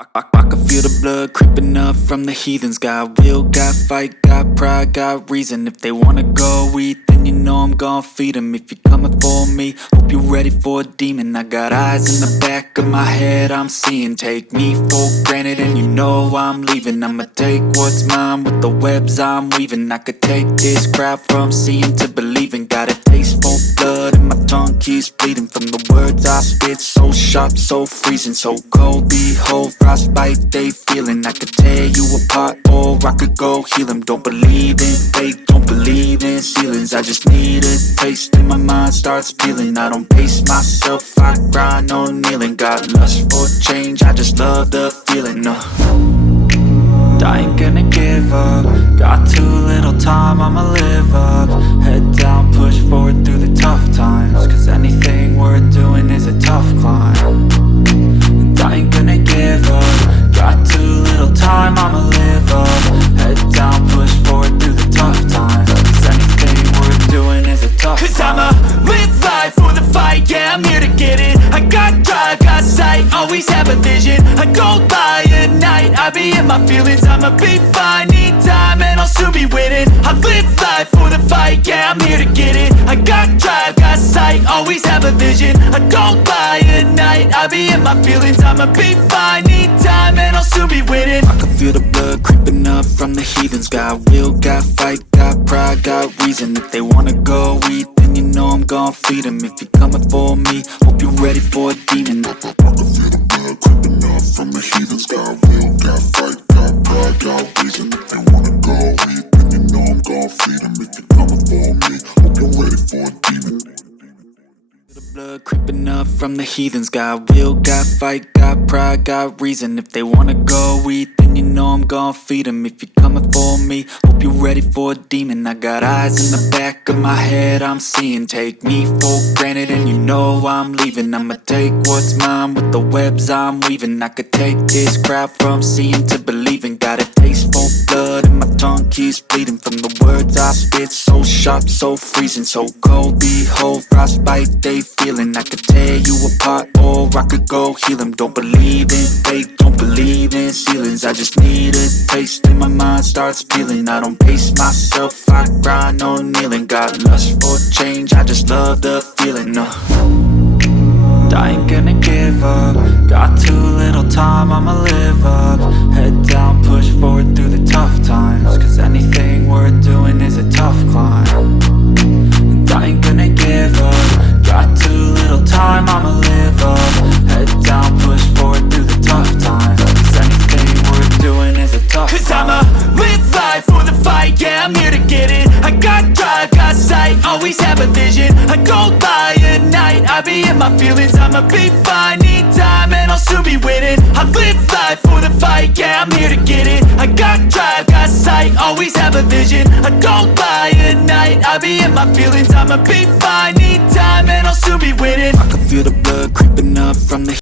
I can feel the blood creeping up from the heathens. Got will, got fight, got pride, got reason. If they wanna go eat, then you know I'm gon' feed them. If you're coming for me, hope you're ready for a demon. I got eyes in the back of my head, I'm seeing. Take me for granted and you know I'm leaving. I'ma take what's mine with the webs I'm weaving. I could take this crowd from seeing to believing. Got a taste for blood and my tongue keeps bleeding from the words I spit. So sharp, so freezing, so cold. Behold, frostbite they feeling. I could tear you apart or I could go heal them. Don't believe in fate, don't believe in ceilings. I just need a taste and my mind starts peeling. I don't pace myself, I grind on kneeling. Got lust for change, I just love the feeling. I ain't gonna give up. Got too little time, I'ma live up. Head down, push forward through the tough times. Cause anything worth doing is a tough climb. And I ain't gonna give up. Got too little time, I'ma live up. Head down, push forward through the tough times. Cause anything worth doing is a tough climb. Cause I'ma live life for the fight, yeah, I'm here to get it. I got drive, got sight, always have a vision. I don't lie at night, I be in my feelings. I'ma be fine, need time and I'll soon be winning. I live life for the fight, yeah, I'm here to get it. I got drive, got sight, always have a vision. I don't lie at night, I be in my feelings. I'ma be fine, need time and I'll soon be winning. I can feel the blood creeping up from the heathens. Got will, got fight, got pride, got reason. If they wanna go eat, then you know I'm gon' feed them. If you're coming for me, hope you're ready for a demon. I can feel the blood creeping up from the heathens. Got will, got fight, got pride, got reason. If they wanna go eat, then you know I'm gon' feed them. If you're coming for me, hope you're ready for a demon. The blood creeping up from the heathens. Got will, got fight, got pride, got reason. If they wanna go eat, then you know I'm gon' feed them. If you're coming for me, hope you're ready for a demon. I got eyes in the back of my head, I'm seeing. Take me for granted and you know I'm leaving. I'ma take what's mine with the webs I'm weaving. I could take this crowd from seeing to believing. Got a taste for blood and my tongue keeps bleeding from the words I spit. So sharp, so freezing, so cold. Behold, frostbite they feeling. I could tear you apart or I could go heal them. Don't believe in fate, don't believe in ceilings. I just need a taste and my mind starts peeling. I don't pace myself, I grind on kneeling. Got lust for change, I just love the feeling. I ain't gonna give up. Got too little time, I'ma live up. Head down, push forward through the tough times. Cause anything worth doing is a tough climb. And I ain't gonna give up. Got too little time, I'ma live up. Head down, push forward through the tough times. Cause anything worth doing is a tough climb. Cause I'ma live life for the fight, yeah, I'm here to get it. I got drive, got sight, always have a vision. I don't lie at night, I be in my feelings. I'ma be fine, need time and I'll soon be winning. I live life for the fight, yeah, I'm here to get it. I got drive, got sight, always have a vision. I don't lie at night, I be in my feelings. I'ma be fine, need time and I'll soon be winning. I can feel the blood creeping up from the